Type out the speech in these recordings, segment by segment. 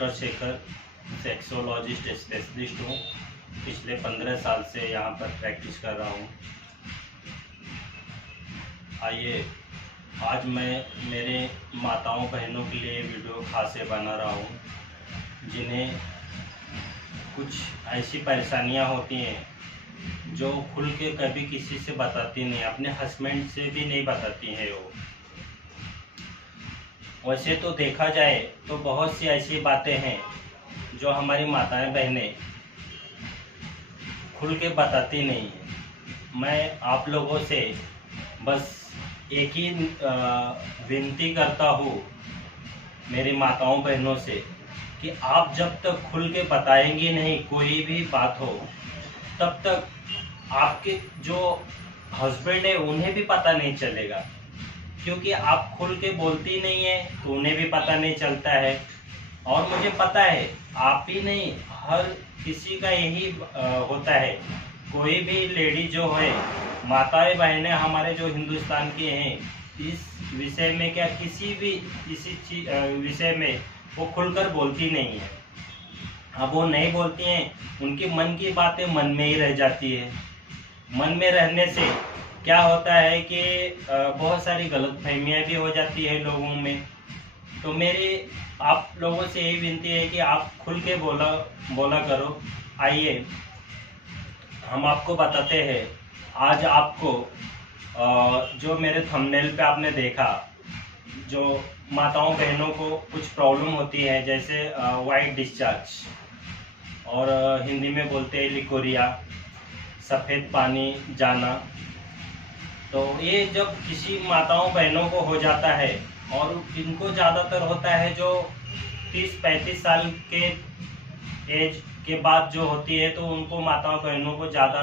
Doctor Shekhar, sexologist specialist हूँ। पिछले 15 साल से यहाँ पर प्रैक्टिस कर रहा हूँ। आइए, आज मैं मेरे माताओं बहनों के लिए वीडियो खास से बना रहा हूँ जिन्हें कुछ ऐसी परेशानियाँ होती हैं जो खुल के कभी किसी से बताती नहीं, अपने हस्बैंड से भी नहीं बताती हैं। वो वैसे तो देखा जाए तो बहुत सी ऐसी बातें हैं जो हमारी माताएं बहनें खुल के बताती नहीं हैं। मैं आप लोगों से बस एक ही विनती करता हूँ मेरी माताओं बहनों से कि आप जब तक खुल के बताएंगी नहीं कोई भी बात हो, तब तक आपके जो हस्बैंड है उन्हें भी पता नहीं चलेगा, क्योंकि आप खुल के बोलती नहीं है तो उन्हें भी पता नहीं चलता है। और मुझे पता है आप ही नहीं, हर किसी का यही होता है। कोई भी लेडी जो है, माताएं बहनें हमारे जो हिंदुस्तान की हैं, इस विषय में क्या किसी विषय में वो खुलकर बोलती नहीं है। अब वो नहीं बोलती हैं, उनकी मन की बातें मन में ही रह जाती है। मन में रहने से क्या होता है कि बहुत सारी गलतफहमियां भी हो जाती है लोगों में। तो मेरी आप लोगों से यही विनती है कि आप खुल के बोला करो। आइए, हम आपको बताते हैं। आज आपको जो मेरे थंबनेल पे आपने देखा, जो माताओं बहनों को कुछ प्रॉब्लम होती है, जैसे वाइट डिस्चार्ज और हिंदी में बोलते हैं लिकोरिया, सफ़ेद पानी जाना। तो ये जब किसी माताओं बहनों को हो जाता है, और इनको ज़्यादातर होता है जो 30-35 साल के एज के बाद जो होती है, तो उनको माताओं बहनों को ज़्यादा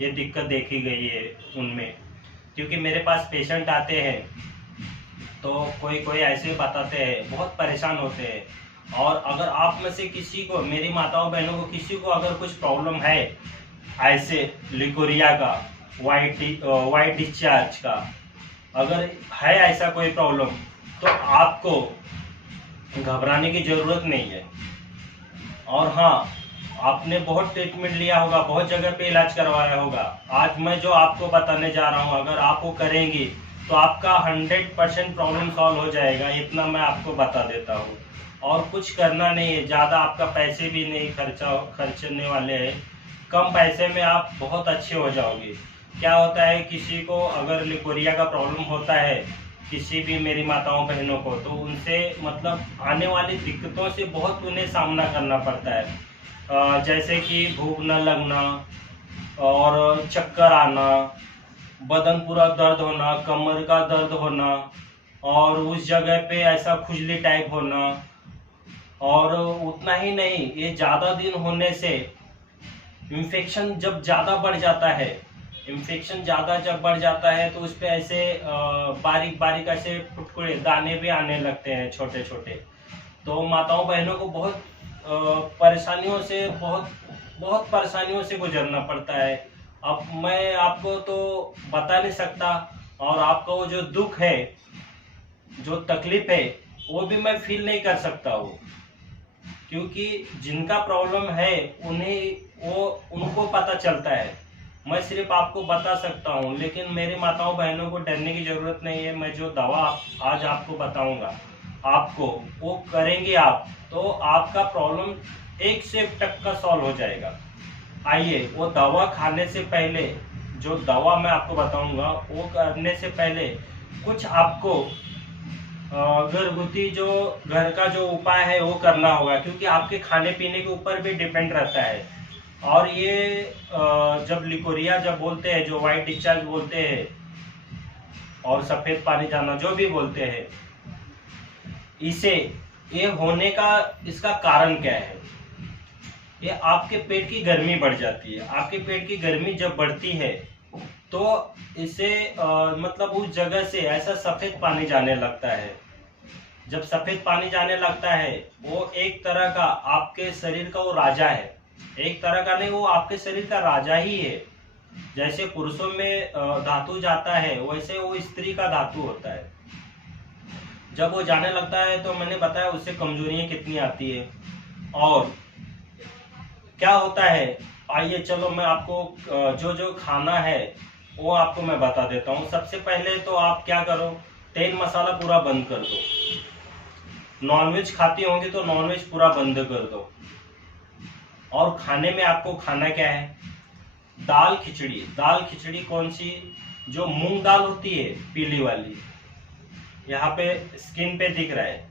ये दिक्कत देखी गई है उनमें। क्योंकि मेरे पास पेशेंट आते हैं तो कोई ऐसे बताते हैं, बहुत परेशान होते हैं। और अगर आप में से किसी को, मेरी माताओं बहनों को किसी को अगर कुछ प्रॉब्लम है ऐसे लिकोरिया का, वाइट डिस्चार्ज का, अगर है ऐसा कोई प्रॉब्लम, तो आपको घबराने की ज़रूरत नहीं है। और हाँ, आपने बहुत ट्रीटमेंट लिया होगा, बहुत जगह पे इलाज करवाया होगा। आज मैं जो आपको बताने जा रहा हूँ, अगर आप वो करेंगी तो आपका 100% प्रॉब्लम सॉल्व हो जाएगा। इतना मैं आपको बता देता हूँ। और कुछ करना नहीं है, ज़्यादा आपका पैसे भी नहीं खर्चने वाले हैं। कम पैसे में आप बहुत अच्छे हो जाओगे। क्या होता है, किसी को अगर लिकोरिया का प्रॉब्लम होता है, किसी भी मेरी माताओं बहनों को, तो उनसे मतलब आने वाली दिक्कतों से बहुत उन्हें सामना करना पड़ता है। जैसे कि भूख न लगना और चक्कर आना, बदन पूरा दर्द होना, कमर का दर्द होना, और उस जगह पे ऐसा खुजली टाइप होना। और उतना ही नहीं, ये ज़्यादा दिन होने से इन्फेक्शन जब ज़्यादा बढ़ जाता है, तो उस पर ऐसे बारीक बारीक ऐसे फुटकुड़े दाने भी आने लगते हैं, छोटे छोटे। तो माताओं बहनों को बहुत परेशानियों से गुजरना पड़ता है। अब मैं आपको तो बता नहीं सकता, और आपका वो जो दुख है, जो तकलीफ है, वो भी मैं फील नहीं कर सकता हूँ। क्योंकि जिनका प्रॉब्लम है उनको पता चलता है। मैं सिर्फ आपको बता सकता हूँ, लेकिन मेरी माताओं बहनों को डरने की ज़रूरत नहीं है। मैं जो दवा आज आपको बताऊँगा, आपको वो करेंगे आप, तो आपका प्रॉब्लम 100% सॉल्व हो जाएगा। आइए, वो दवा खाने से पहले, जो दवा मैं आपको बताऊँगा, वो करने से पहले कुछ आपको घरगुती जो घर का जो उपाय है वो करना होगा, क्योंकि आपके खाने पीने के ऊपर भी डिपेंड रहता है। और ये जब लिकोरिया जब बोलते हैं, जो वाइट डिस्चार्ज बोलते हैं, और सफ़ेद पानी जाना जो भी बोलते हैं, ये होने का इसका कारण क्या है? ये आपके पेट की गर्मी बढ़ जाती है। आपके पेट की गर्मी जब बढ़ती है, तो इसे मतलब उस जगह से ऐसा सफ़ेद पानी जाने लगता है। जब सफ़ेद पानी जाने लगता है, वो एक तरह का आपके शरीर का वो राजा है। एक तरह का नहीं, वो आपके शरीर का राजा ही है। जैसे पुरुषों में धातु जाता है, वैसे वो स्त्री का धातु होता है। जब वो जाने लगता है तो मैंने बताया उससे कमजोरियाँ कितनी आती है और क्या होता है। आइए चलो मैं आपको जो जो खाना है वो आपको मैं बता देता हूँ। सबसे पहले तो आप क्या करो, तेल मसाला पूरा बंद कर दो। नॉनवेज खाती होंगी तो नॉनवेज पूरा बंद कर दो। और खाने में आपको खाना क्या है, दाल खिचड़ी। दाल खिचड़ी कौन सी, जो मूंग दाल होती है पीली वाली, यहाँ पे स्क्रीन पे दिख रहा है,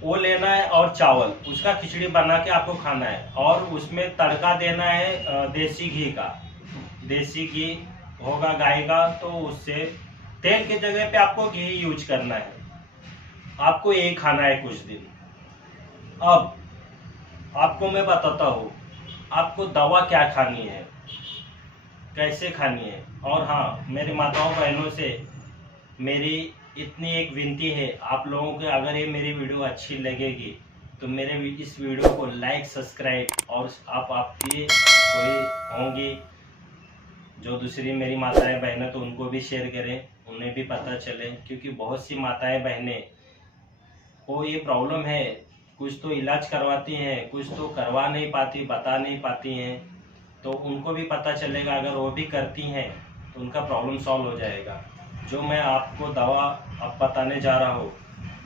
वो लेना है। और चावल, उसका खिचड़ी बना के आपको खाना है। और उसमें तड़का देना है देसी घी का। देसी घी होगा गाय का तो उससे, तेल के जगह पे आपको घी यूज करना है। आपको यही खाना है कुछ दिन। अब आपको मैं बताता हूँ आपको दवा क्या खानी है, कैसे खानी है। और हाँ, मेरी माताओं बहनों से मेरी इतनी एक विनती है, आप लोगों को अगर ये मेरी वीडियो अच्छी लगेगी तो मेरे इस वीडियो को लाइक सब्सक्राइब, और आपकी कोई होंगी जो दूसरी मेरी माताएं बहनें तो उनको भी शेयर करें, उन्हें भी पता चले। क्योंकि बहुत सी माताएं बहनें को ये प्रॉब्लम है, कुछ तो इलाज करवाती हैं, कुछ तो करवा नहीं पाती, बता नहीं पाती हैं। तो उनको भी पता चलेगा, अगर वो भी करती हैं तो उनका प्रॉब्लम सॉल्व हो जाएगा। जो मैं आपको दवा अब बताने जा रहा हूँ,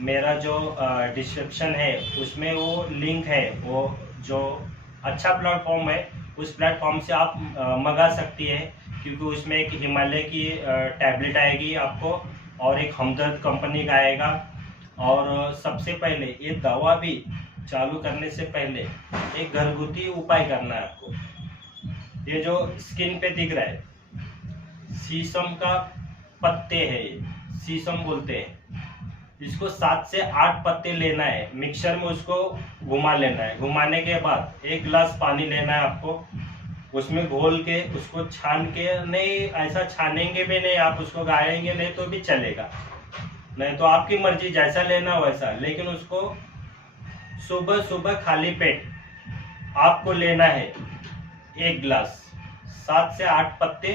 मेरा जो डिस्क्रिप्शन है उसमें वो लिंक है, वो जो अच्छा प्लेटफॉर्म है उस प्लेटफॉर्म से आप मंगा सकती है। क्योंकि उसमें एक हिमालय की टैबलेट आएगी आपको, और एक हमदर्द कंपनी का आएगा। और सबसे पहले ये दवा भी चालू करने से पहले एक घरगुती उपाय करना है आपको। ये जो स्किन पे दिख रहा है, शीशम का पत्ते है, ये शीशम बोलते हैं। इसको 7 से 8 पत्ते लेना है, मिक्सर में उसको घुमा लेना है। घुमाने के बाद 1 गिलास पानी लेना है आपको, उसमें घोल के उसको छान के, नहीं ऐसा छानेंगे भी नहीं आप, उसको गाड़ेंगे नहीं तो भी चलेगा, नहीं तो आपकी मर्जी, जैसा लेना वैसा। लेकिन उसको सुबह सुबह खाली पेट आपको लेना है 1 गिलास, 7 से 8 पत्ते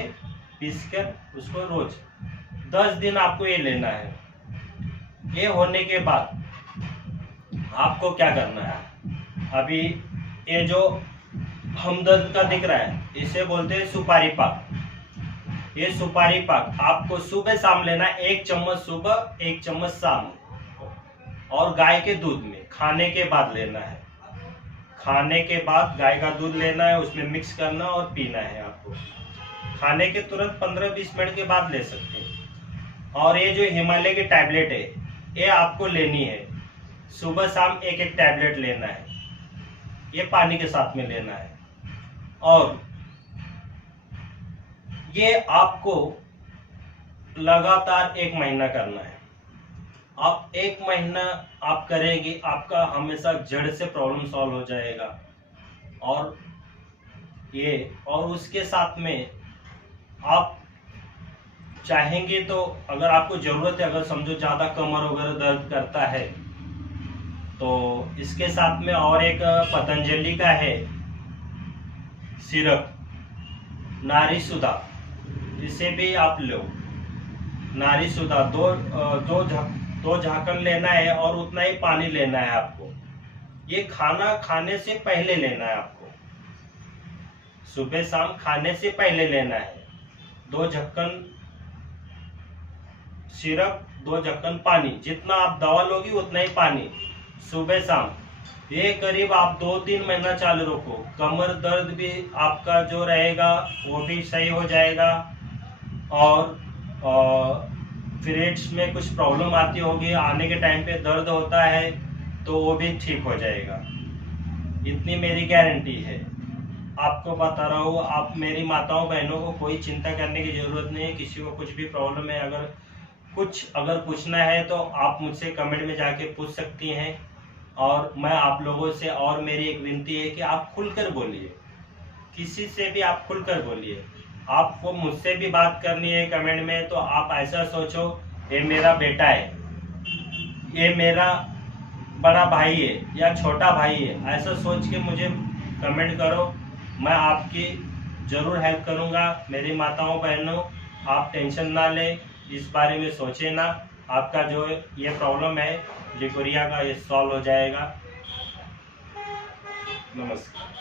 पीस कर उसको रोज 10 दिन आपको ये लेना है। ये होने के बाद आपको क्या करना है, अभी ये जो हमदर्द का दिख रहा है इसे बोलते हैं सुपारी पाक। ये सुपारी पाक आपको सुबह शाम लेना है, 1 चम्मच सुबह 1 चम्मच शाम, और गाय के दूध में खाने के बाद लेना है। खाने के बाद गाय का दूध लेना है, उसमें मिक्स करना और पीना है आपको। खाने के तुरंत 15-20 मिनट के बाद ले सकते हैं। और ये जो हिमालय की टैबलेट है ये आपको लेनी है, सुबह शाम 1-1 टैबलेट लेना है, ये पानी के साथ में लेना है। और ये आपको लगातार 1 महीना करना है। आप 1 महीना आप करेंगे, आपका हमेशा जड़ से प्रॉब्लम सॉल्व हो जाएगा। और ये, और उसके साथ में आप चाहेंगे तो, अगर आपको जरूरत है, अगर समझो ज्यादा कमर वगैरह दर्द करता है तो इसके साथ में और एक पतंजलि का है सिरप, नारी सुधा, इसे भी आप लो। नारी सुधा दो झाकन लेना है और उतना ही पानी लेना है आपको। ये खाना खाने से पहले लेना है आपको, सुबह शाम खाने से पहले लेना है। 2 ढक्कन सिरप, 2 ढक्कन पानी, जितना आप दवा लोगी उतना ही पानी सुबह शाम। ये करीब आप 2-3 महीना चालू रखो, कमर दर्द भी आपका जो रहेगा वो भी सही हो जाएगा। और पीरियड्स में कुछ प्रॉब्लम आती होगी, आने के टाइम पे दर्द होता है तो वो भी ठीक हो जाएगा, इतनी मेरी गारंटी है। आपको बता रहा हूँ, आप मेरी माताओं बहनों को कोई चिंता करने की जरूरत नहीं है। किसी को कुछ भी प्रॉब्लम है, अगर पूछना है तो आप मुझसे कमेंट में जाके पूछ सकती हैं। और मैं आप लोगों से, और मेरी एक विनती है कि आप खुलकर बोलिए, किसी से भी आप खुलकर बोलिए। आपको मुझसे भी बात करनी है कमेंट में तो आप ऐसा सोचो, ये मेरा बेटा है, ये मेरा बड़ा भाई है या छोटा भाई है, ऐसा सोच के मुझे कमेंट करो। मैं आपकी ज़रूर हेल्प करूंगा। मेरी माताओं बहनों, आप टेंशन ना लें, इस बारे में सोचे ना। आपका जो ये प्रॉब्लम है लिकोरिया का, ये सॉल्व हो जाएगा। नमस्कार।